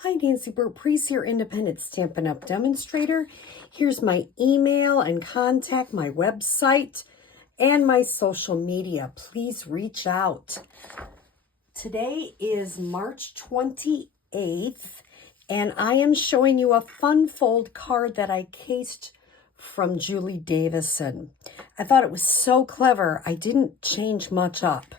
Hi, Nancy Burt-Preece here, Independent Stampin' Up! Demonstrator. Here's my email and contact, my website, and my social media. Please reach out. Today is March 28th, and I am showing you a fun fold card that I cased from Julie Davison. I thought it was so clever. I didn't change much up.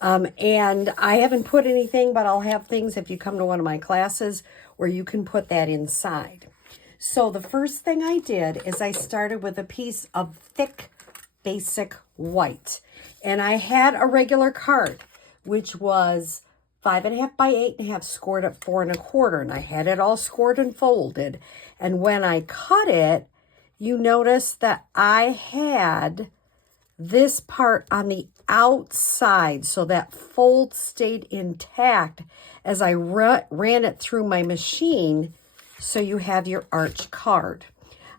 And I haven't put anything, but I'll have things if you come to one of my classes where you can put that inside. So the first thing I did is I started with a piece of thick, basic white. And I had a regular card, which was 5.5 by 8.5, scored at 4 1/4. And I had it all scored and folded. And when I cut it, you notice that I had this part on the outside, so that fold stayed intact as I ran it through my machine, so you have your arch card.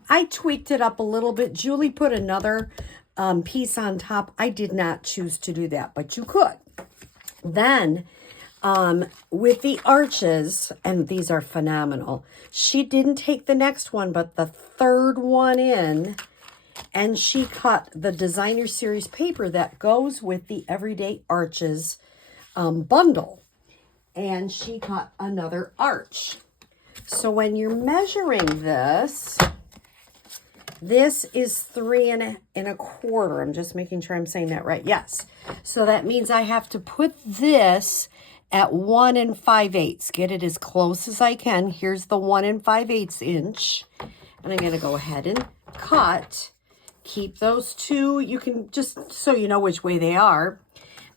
I tweaked it up a little bit. Julie put another piece on top. I did not choose to do that, but you could. Then with the arches, and these are phenomenal, she didn't take the next one, but the third one in, and she cut the designer series paper that goes with the Everyday Arches bundle. And she cut another arch. So when you're measuring this, this is 3 1/4. I'm just making sure I'm saying that right. Yes. So that means I have to put this at 1 5/8. Get it as close as I can. Here's the 1 5/8 inch. And I'm going to go ahead and cut. Keep those two. You can just, so you know which way they are.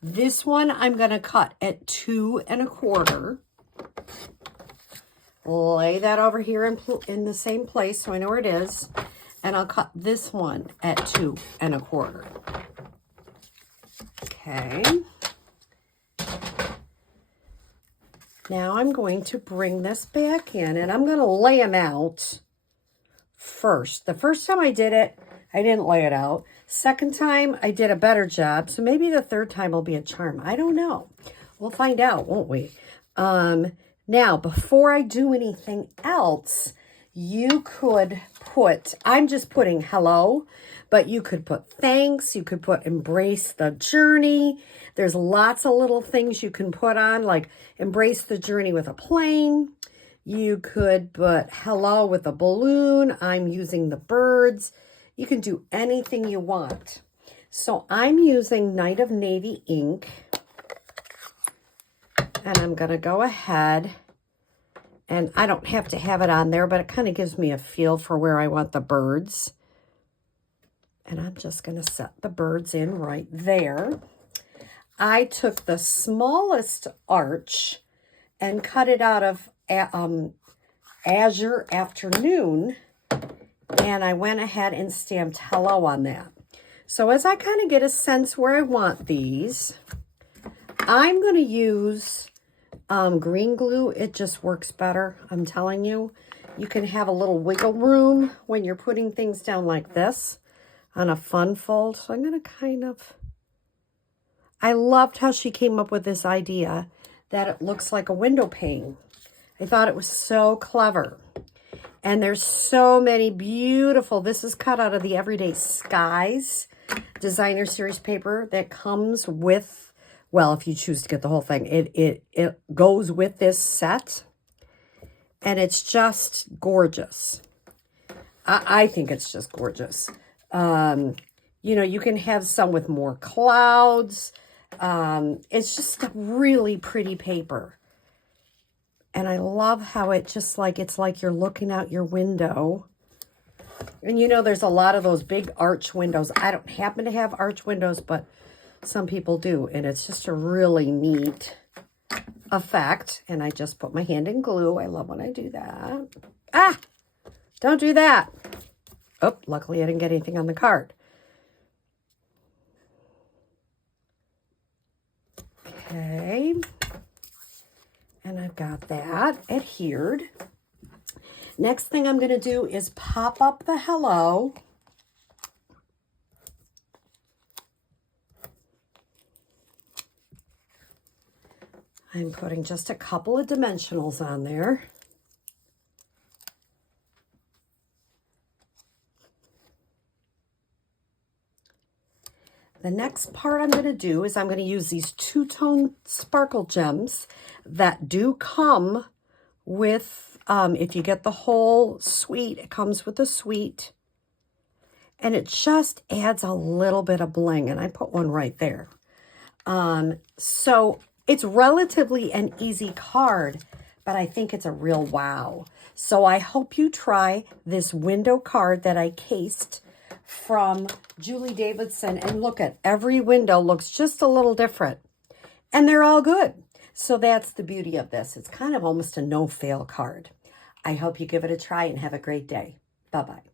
This one I'm going to cut at 2 1/4. Lay that over here in the same place so I know where it is. And I'll cut this one at 2 1/4. Okay. Now I'm going to bring this back in, and I'm going to lay them out first. The first time I did it, I didn't lay it out. Second time, I did a better job. So maybe the third time will be a charm. I don't know. We'll find out, won't we? Now, before I do anything else, you could put, I'm just putting hello, but you could put thanks. You could put embrace the journey. There's lots of little things you can put on, like embrace the journey with a plane. You could put hello with a balloon. I'm using the birds. You can do anything you want. So I'm using Night of Navy ink. And I'm going to go ahead. And I don't have to have it on there, but it kind of gives me a feel for where I want the birds. And I'm just going to set the birds in right there. I took the smallest arch and cut it out of Azure Afternoon. And I went ahead and stamped hello on that. So as I kind of get a sense where I want these, I'm going to use green glue. It just works better, I'm telling you. You can have a little wiggle room when you're putting things down like this on a fun fold. So I'm going to kind of, I loved how she came up with this idea that it looks like a window pane. I thought it was so clever. And there's so many beautiful, this is cut out of the Everyday Skies designer series paper that comes with, well, if you choose to get the whole thing, it goes with this set. And it's just gorgeous. I think it's just gorgeous. You know, you can have some with more clouds. It's just a really pretty paper. And I love how it just like, it's like you're looking out your window. And you know, there's a lot of those big arch windows. I don't happen to have arch windows, but some people do. And it's just a really neat effect. And I just put my hand in glue. I love when I do that. Ah, don't do that. Oh, luckily I didn't get anything on the card. Okay. And I've got that adhered. Next thing I'm going to do is pop up the hello. I'm putting just a couple of dimensionals on there. the next part I'm going to do is I'm going to use these two-tone sparkle gems that do come with, if you get the whole suite, it comes with a suite. And it just adds a little bit of bling. And I put one right there. So it's relatively an easy card, but I think it's a real wow. So I hope you try this window card that I cased from Julie Davison. And look at every window looks just a little different. And they're all good. So that's the beauty of this. It's kind of almost a no-fail card. I hope you give it a try and have a great day. Bye-bye.